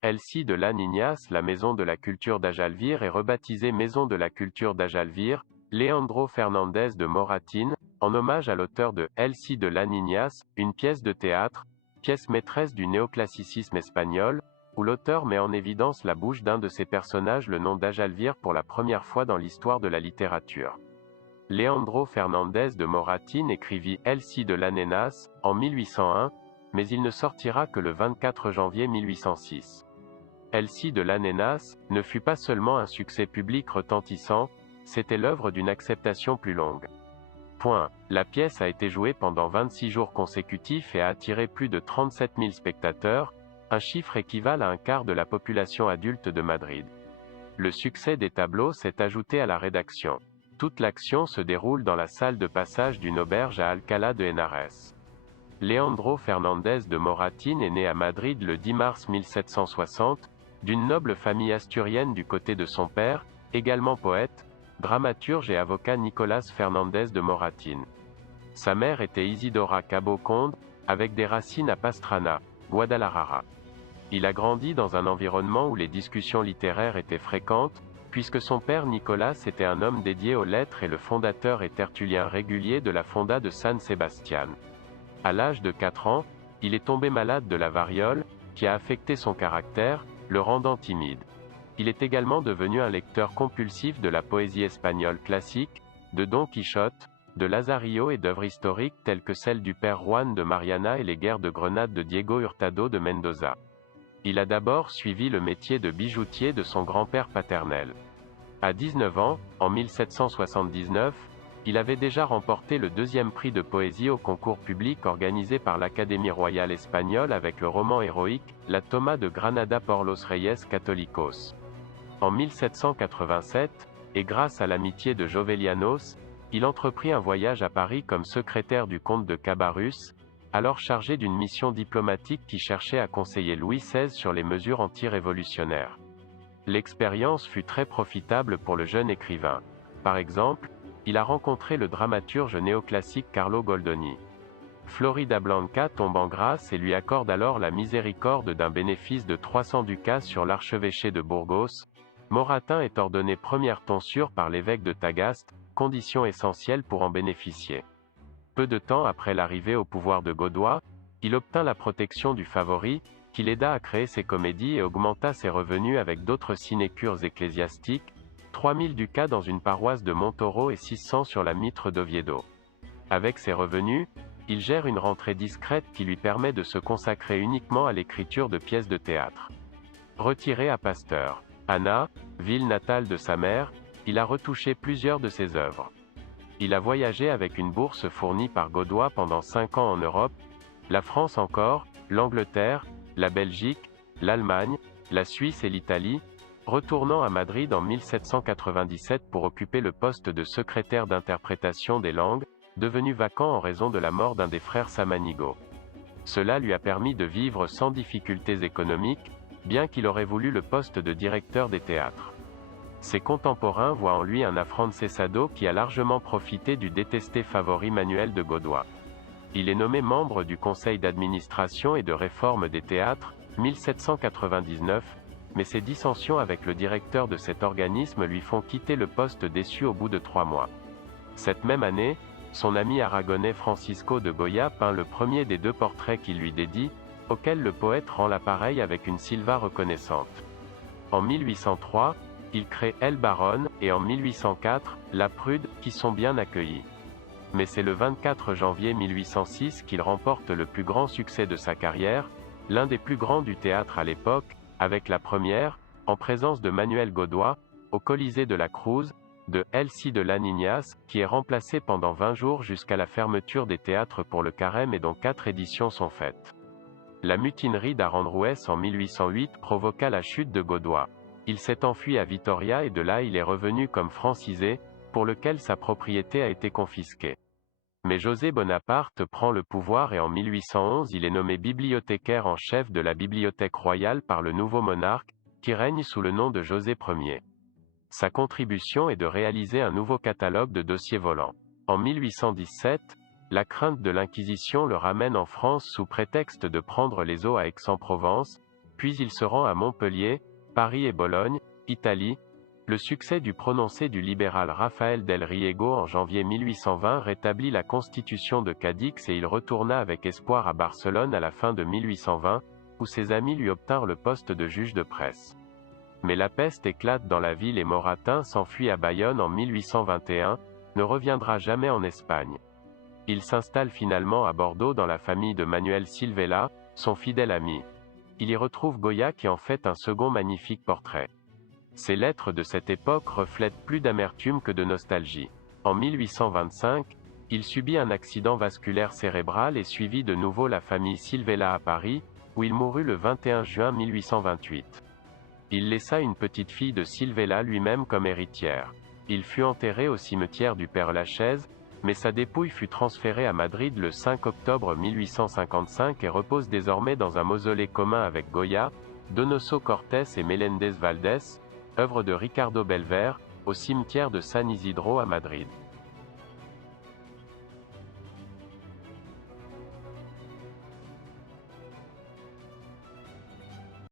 Elsie de Laniñas. La maison de la culture d'Ajalvir est rebaptisée Maison de la culture d'Ajalvir, Leandro Fernández de Moratín, en hommage à l'auteur de Elsie de Laniñas, une pièce de théâtre, pièce maîtresse du néoclassicisme espagnol, où l'auteur met en évidence la bouche d'un de ses personnages, le nom d'Ajalvir, pour la première fois dans l'histoire de la littérature. Leandro Fernández de Moratín écrivit Elsie de Laniñas en 1801, mais il ne sortira que le 24 janvier 1806. Elsie de Laniñas ne fut pas seulement un succès public retentissant, c'était l'œuvre d'une acceptation plus longue. La pièce a été jouée pendant 26 jours consécutifs et a attiré plus de 37 000 spectateurs, un chiffre équivalent à un quart de la population adulte de Madrid. Le succès des tableaux s'est ajouté à la rédaction. Toute l'action se déroule dans la salle de passage d'une auberge à Alcalá de Henares. Leandro Fernández de Moratín est né à Madrid le 10 mars 1760, d'une noble famille asturienne du côté de son père, également poète, dramaturge et avocat Nicolás Fernández de Moratín. Sa mère était Isidora Cabo Conde, avec des racines à Pastrana, Guadalajara. Il a grandi dans un environnement où les discussions littéraires étaient fréquentes, puisque son père Nicolás était un homme dédié aux lettres et le fondateur et tertullien régulier de la Fonda de San Sebastián. À l'âge de 4 ans, il est tombé malade de la variole, qui a affecté son caractère, le rendant timide. Il est également devenu un lecteur compulsif de la poésie espagnole classique, de Don Quichotte, de Lazarillo et d'œuvres historiques telles que celles du père Juan de Mariana et les guerres de Grenade de Diego Hurtado de Mendoza. Il a d'abord suivi le métier de bijoutier de son grand-père paternel. À 19 ans, en 1779, il avait déjà remporté le 2e prix de poésie au concours public organisé par l'Académie royale espagnole avec le roman héroïque, La Toma de Granada por los Reyes Católicos. En 1787, et grâce à l'amitié de Jovellanos, il entreprit un voyage à Paris comme secrétaire du comte de Cabarrus, alors chargé d'une mission diplomatique qui cherchait à conseiller Louis XVI sur les mesures anti-révolutionnaires. L'expérience fut très profitable pour le jeune écrivain. Par exemple, il a rencontré le dramaturge néoclassique Carlo Goldoni. Florida Blanca tombe en grâce et lui accorde alors la miséricorde d'un bénéfice de 300 ducats sur l'archevêché de Burgos. Moratín est ordonné première tonsure par l'évêque de Tagaste, condition essentielle pour en bénéficier. Peu de temps après l'arrivée au pouvoir de Godoy, il obtint la protection du favori, qui l'aida à créer ses comédies et augmenta ses revenus avec d'autres sinécures ecclésiastiques, 3000 ducats dans une paroisse de Montoro et 600 sur la mitre d'Oviedo. Avec ses revenus, il gère une rentrée discrète qui lui permet de se consacrer uniquement à l'écriture de pièces de théâtre. Retiré à Pasteur, Anna, ville natale de sa mère, il a retouché plusieurs de ses œuvres. Il a voyagé avec une bourse fournie par Godoy pendant 5 ans en Europe, la France encore, l'Angleterre, la Belgique, l'Allemagne, la Suisse et l'Italie, retournant à Madrid en 1797 pour occuper le poste de secrétaire d'interprétation des langues, devenu vacant en raison de la mort d'un des frères Samanigo. Cela lui a permis de vivre sans difficultés économiques, bien qu'il aurait voulu le poste de directeur des théâtres. Ses contemporains voient en lui un afrancesado qui a largement profité du détesté favori Manuel de Godoy. Il est nommé membre du conseil d'administration et de réforme des théâtres, 1799, mais ses dissensions avec le directeur de cet organisme lui font quitter le poste déçu au bout de 3 mois. Cette même année, son ami aragonais Francisco de Goya peint le premier des 2 portraits qu'il lui dédie, auquel le poète rend l'appareil avec une Silva reconnaissante. En 1803, il crée El Baron, et en 1804, La Prude, qui sont bien accueillis. Mais c'est le 24 janvier 1806 qu'il remporte le plus grand succès de sa carrière, l'un des plus grands du théâtre à l'époque, avec la première, en présence de Manuel Godoy, au Colisée de la Cruz, de Elsie de Laniñas, qui est remplacé pendant 20 jours jusqu'à la fermeture des théâtres pour le carême et dont 4 éditions sont faites. La mutinerie d'Aranjuez en 1808 provoqua la chute de Godoy. Il s'est enfui à Vitoria et de là il est revenu comme francisé, pour lequel sa propriété a été confisquée. Mais José Bonaparte prend le pouvoir et en 1811 il est nommé bibliothécaire en chef de la Bibliothèque royale par le nouveau monarque, qui règne sous le nom de José Ier. Sa contribution est de réaliser un nouveau catalogue de dossiers volants. En 1817, la crainte de l'Inquisition le ramène en France sous prétexte de prendre les eaux à Aix-en-Provence, Puis il se rend à Montpellier, Paris et Bologne, Italie. Le succès du prononcé du libéral Rafael del Riego en janvier 1820 rétablit la constitution de Cadix et il retourna avec espoir à Barcelone à la fin de 1820, où ses amis lui obtinrent le poste de juge de presse. Mais la peste éclate dans la ville et Moratin s'enfuit à Bayonne en 1821, ne reviendra jamais en Espagne. Il s'installe finalement à Bordeaux dans la famille de Manuel Silvela, son fidèle ami. Il y retrouve Goya qui en fait un second magnifique portrait. Ses lettres de cette époque reflètent plus d'amertume que de nostalgie. En 1825, il subit un accident vasculaire cérébral et suivit de nouveau la famille Silvela à Paris, où il mourut le 21 juin 1828. Il laissa une petite fille de Silvela lui-même comme héritière. Il fut enterré au cimetière du Père-Lachaise, mais sa dépouille fut transférée à Madrid le 5 octobre 1855 et repose désormais dans un mausolée commun avec Goya, Donoso Cortés et Meléndez Valdés, œuvre de Ricardo Belver, au cimetière de San Isidro à Madrid.